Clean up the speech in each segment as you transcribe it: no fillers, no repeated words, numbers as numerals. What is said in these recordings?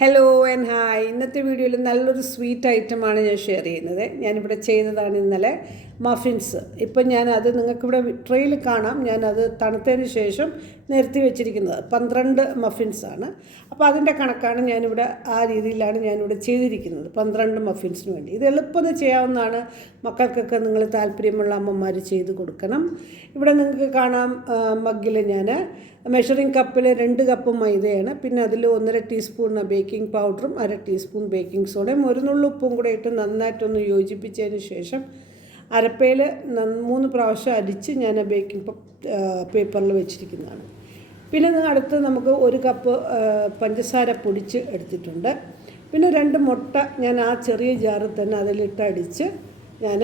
Hello and hi. ഇന്നത്തെ വീഡിയോയിൽ നല്ലൊരു സ്വീറ്റ് ഐറ്റമാണ് ഞാൻ ഷെയർ ചെയ്യുന്നത്. ഞാനിവിടെ ചെയ്തതാണ് ഇന്നലെ മഫിൻസ്. ഇപ്പം ഞാനത് നിങ്ങൾക്കിവിടെ ട്രെയിൽ കാണാം. ഞാനത് തണുത്തതിന് ശേഷം നിരത്തി വെച്ചിരിക്കുന്നത് 12 മഫിൻസാണ്. അപ്പോൾ അതിൻ്റെ കണക്കാണ് ഞാനിവിടെ ആ രീതിയിലാണ് ഞാനിവിടെ ചെയ്തിരിക്കുന്നത് 12 മഫിൻസിന് വേണ്ടി. ഇത് എളുപ്പത്തിൽ ചെയ്യാവുന്നതാണ്. മക്കൾക്കൊക്കെ നിങ്ങൾ താല്പര്യമുള്ള അമ്മമാർ ചെയ്ത് കൊടുക്കണം. ഇവിടെ നിങ്ങൾക്ക് കാണാം മഗ്ഗിൽ ഞാൻ മെഷറിംഗ് കപ്പിൽ 2 കപ്പ് മൈദയാണ്, പിന്നെ അതിൽ 1.5 ടീസ്പൂൺ ബേക്കിംഗ് പൗഡറും 1/2 ടീസ്പൂൺ ബേക്കിംഗ് സോഡയും 1 നുള്ളു ഉപ്പും കൂടെ ഇട്ട് നന്നായിട്ടൊന്ന് യോജിപ്പിച്ചതിന് ശേഷം അരപ്പയിൽ 3 പ്രാവശ്യം അരിച്ച് ഞാൻ ബേക്കിംഗ് പേപ്പറിൽ വെച്ചിരിക്കുന്നതാണ്. പിന്നെ അടുത്ത് നമുക്ക് 1 കപ്പ് പഞ്ചസാര പൊടിച്ച് എടുത്തിട്ടുണ്ട്. പിന്നെ 2 മുട്ട ഞാൻ ആ ചെറിയ ജാറിൽ തന്നെ അതിലിട്ട് അടിച്ച് ഞാൻ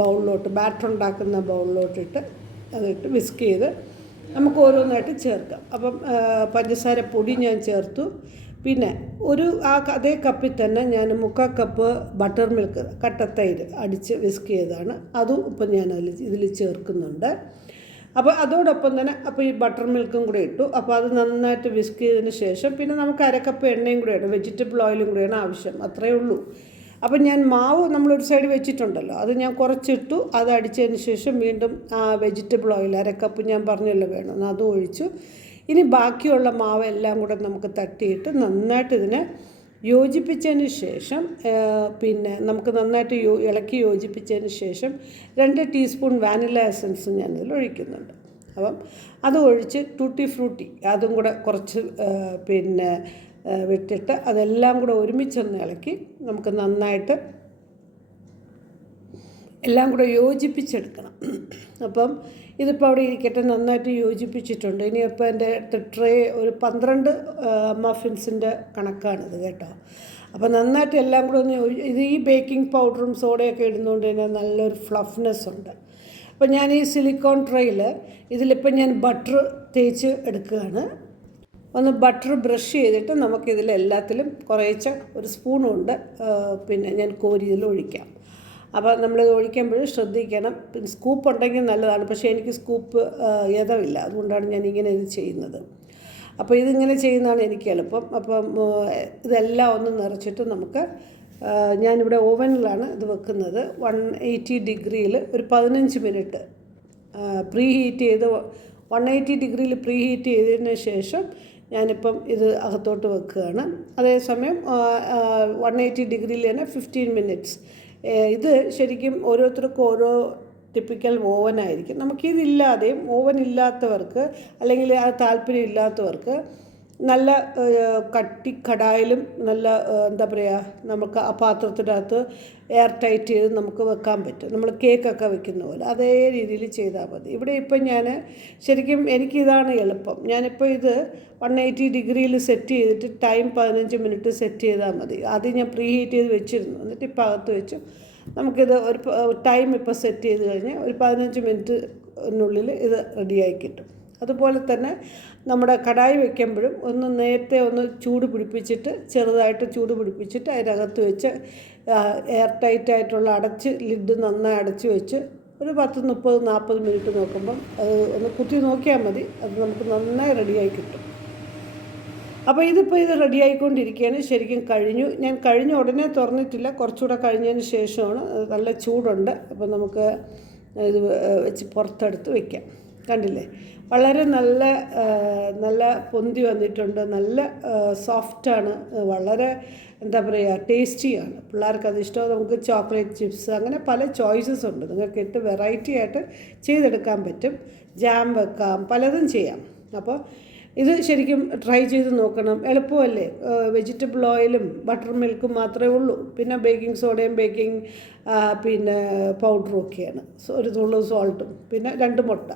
ബൗളിലോട്ട് ബാറ്റർ ഉണ്ടാക്കുന്ന ബൗളിലോട്ടിട്ട് അതിട്ട് വിസ്ക് ചെയ്ത് നമുക്ക് ഓരോന്നായിട്ട് ചേർക്കാം. അപ്പം പഞ്ചസാര പൊടി ഞാൻ ചേർത്തു. പിന്നെ അതേ കപ്പിൽ തന്നെ ഞാൻ 3/4 കപ്പ് ബട്ടർ മിൽക്ക് കട്ടത്തൈര് അടിച്ച് വിസ്ക് ചെയ്തതാണ്. അതും ഇപ്പം ഞാൻ ഇതിൽ ചേർക്കുന്നുണ്ട്. അപ്പോൾ അതോടൊപ്പം തന്നെ ഈ ബട്ടർ മിൽക്കും കൂടെ ഇട്ടു. അപ്പോൾ അത് നന്നായിട്ട് വിസ്ക് ചെയ്തതിന് ശേഷം പിന്നെ നമുക്ക് 1/2 കപ്പ് എണ്ണയും കൂടെ ഇടും. വെജിറ്റബിൾ ഓയിലും കൂടെയാണ് ആവശ്യം. അത്രയേ ഉള്ളൂ. അപ്പം ഞാൻ മാവ് നമ്മളൊരു സൈഡ് വെച്ചിട്ടുണ്ടല്ലോ, അത് ഞാൻ കുറച്ചിട്ടു. അത് അടിച്ചതിന് ശേഷം വീണ്ടും വെജിറ്റബിൾ ഓയിൽ 1/2 കപ്പ് ഞാൻ പറഞ്ഞല്ലോ വേണം, അതും ഒഴിച്ചു. ഇനി ബാക്കിയുള്ള മാവ് എല്ലാം കൂടെ നമുക്ക് തട്ടിയിട്ട് നന്നായിട്ട് ഇതിനെ യോജിപ്പിച്ചതിന് ശേഷം പിന്നെ നമുക്ക് നന്നായിട്ട് ഇളക്കി യോജിപ്പിച്ചതിന് ശേഷം 2 ടീസ്പൂൺ വാനില എസൻസ് ഞാനിതിൽ ഒഴിക്കുന്നുണ്ട്. അപ്പം അത് ഒഴിച്ച് ടൂട്ടി ഫ്രൂട്ടി അതും കൂടെ കുറച്ച് പിന്നെ വിട്ടിട്ട് അതെല്ലാം കൂടെ ഒരുമിച്ചൊന്ന് ഇളക്കി നമുക്ക് നന്നായിട്ട് എല്ലാം കൂടെ യോജിപ്പിച്ചെടുക്കണം. അപ്പം ഇതിപ്പോൾ അവിടെ ഇരിക്കട്ടെ, നന്നായിട്ട് യോജിപ്പിച്ചിട്ടുണ്ട്. ഇനിയിപ്പോൾ എൻ്റെ ട്രേ ഒരു 12 മഫിൻസിൻ്റെ കണക്കാണിത് കേട്ടോ. അപ്പോൾ നന്നായിട്ട് എല്ലാം കൂടെ ഒന്ന് ഇത് ഈ ബേക്കിംഗ് പൗഡറും സോഡയൊക്കെ ഇടുന്നതുകൊണ്ട് തന്നെ നല്ലൊരു ഫ്ലഫ്നെസ് ഉണ്ട്. അപ്പോൾ ഞാൻ ഈ സിലിക്കോൺ ട്രേയിൽ ഇതിലിപ്പോൾ ഞാൻ ബട്ടർ തേച്ച് എടുക്കുകയാണ്. ഒന്ന് ബട്ടർ ബ്രഷ് ചെയ്തിട്ട് നമുക്കിതിലെല്ലാത്തിലും കുറേശ്ശെ ഒരു സ്പൂണുണ്ട് പിന്നെ ഞാൻ കോരി ഇതിൽ ഒഴിക്കാം. അപ്പോൾ നമ്മളിത് ഒഴിക്കുമ്പോൾ ശ്രദ്ധിക്കണം. പിന്നെ സ്കൂപ്പ് ഉണ്ടെങ്കിൽ നല്ലതാണ്, പക്ഷേ എനിക്ക് സ്കൂപ്പ് യഥമില്ല, അതുകൊണ്ടാണ് ഞാൻ ഇങ്ങനെ ഇത് ചെയ്യുന്നത്. അപ്പോൾ ഇതിങ്ങനെ ചെയ്യുന്നതാണ് എനിക്ക് എളുപ്പം. അപ്പം ഇതെല്ലാം ഒന്ന് നിറച്ചിട്ട് നമുക്ക് ഞാനിവിടെ ഓവനിലാണ് ഇത് വെക്കുന്നത്. 180 ഡിഗ്രിയിൽ ഒരു 15 മിനിറ്റ് പ്രീ ഹീറ്റ് ചെയ്ത് 180 ഡിഗ്രിയിൽ പ്രീ ഹീറ്റ് ചെയ്തതിന് ശേഷം ഞാനിപ്പം ഇത് അകത്തോട്ട് വെക്കുകയാണ്. അതേസമയം 180 ഡിഗ്രിയിൽ തന്നെ 15 മിനിറ്റ്സ്. ഇത് ശരിക്കും ഓരോരുത്തർക്കും ഓരോ ടിപ്പിക്കൽ ഓവനായിരിക്കും. നമുക്കിതില്ലാതെയും ഓവൻ ഇല്ലാത്തവർക്ക് അല്ലെങ്കിൽ ആ താല്പര്യം ഇല്ലാത്തവർക്ക് നല്ല കടായിലും നല്ല എന്താ പറയുക, നമുക്ക് ആ പാത്രത്തിനകത്ത് എയർ ടൈറ്റ് ചെയ്ത് നമുക്ക് വെക്കാൻ പറ്റും. നമ്മൾ കേക്കൊക്കെ വെക്കുന്ന പോലെ അതേ രീതിയിൽ ചെയ്താൽ മതി. ഇവിടെ ഇപ്പം ഞാൻ ശരിക്കും എനിക്കിതാണ് എളുപ്പം. ഞാനിപ്പോൾ ഇത് 180 ഡിഗ്രിയിൽ സെറ്റ് ചെയ്തിട്ട് ടൈം 15 മിനിറ്റ് സെറ്റ് ചെയ്താൽ മതി. ആദ്യം ഞാൻ പ്രീ ഹീറ്റ് ചെയ്ത് വെച്ചിരുന്നു, എന്നിട്ട് ഇപ്പോൾ അകത്ത് വെച്ചു. നമുക്കിത് ഒരു ടൈം ഇപ്പോൾ സെറ്റ് ചെയ്ത് കഴിഞ്ഞാൽ ഒരു 15 മിനിറ്റിനുള്ളിൽ ഇത് റെഡിയായി കിട്ടും. അതുപോലെ തന്നെ നമ്മുടെ കടായി വയ്ക്കുമ്പോഴും നേരത്തെ ഒന്ന് ചൂട് പിടിപ്പിച്ചിട്ട് ചെറുതായിട്ട് ചൂട് പിടിപ്പിച്ചിട്ട് അതിനകത്ത് വെച്ച് എയർ ടൈറ്റായിട്ടുള്ള ലിഡ് നന്നായി അടച്ച് വെച്ച് ഒരു 10, 30, 40 മിനിറ്റ് നോക്കുമ്പം അത് ഒന്ന് കുത്തി നോക്കിയാൽ മതി. അത് നമുക്ക് നന്നായി റെഡിയായി കിട്ടും. അപ്പോൾ ഇത് റെഡിയായിക്കൊണ്ടിരിക്കുകയാണ്. ശരിക്കും ഞാൻ കഴിഞ്ഞ ഉടനെ തുറന്നിട്ടില്ല, കുറച്ചുകൂടെ കഴിഞ്ഞതിന് ശേഷമാണ്. നല്ല ചൂടുണ്ട്. അപ്പോൾ നമുക്ക് ഇത് വെച്ച് പുറത്തെടുത്ത് വയ്ക്കാം. കണ്ടില്ലേ, വളരെ നല്ല പൊന്തി വന്നിട്ടുണ്ട്. നല്ല സോഫ്റ്റാണ്, വളരെ എന്താ പറയുക ടേസ്റ്റിയാണ്. പിള്ളേർക്ക് അത് ഇഷ്ടമാണ്. നമുക്ക് ചോക്ലേറ്റ് ചിപ്സ് അങ്ങനെ പല ചോയ്സസ് ഉണ്ട്. നിങ്ങൾക്ക് ഇട്ട് വെറൈറ്റി ആയിട്ട് ചെയ്തെടുക്കാൻ പറ്റും. ജാം വെക്കാം, പലതും ചെയ്യാം. അപ്പോൾ ഇത് ശരിക്കും ട്രൈ ചെയ്ത് നോക്കണം. എളുപ്പമല്ലേ. വെജിറ്റബിൾ ഓയിലും ബട്ടർ മിൽക്കും മാത്രമേ ഉള്ളൂ. പിന്നെ ബേക്കിംഗ് സോഡയും ബേക്കിംഗ് പിന്നെ പൗഡറും ഒക്കെയാണ്. ഒരു നുള്ളു സോൾട്ടും പിന്നെ 2 മുട്ട.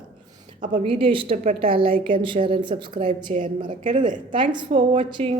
അപ്പോൾ വീഡിയോ ഇഷ്ടപ്പെട്ടാൽ like and share and subscribe ചെയ്യാൻ മറക്കരുത്. Thanks for watching.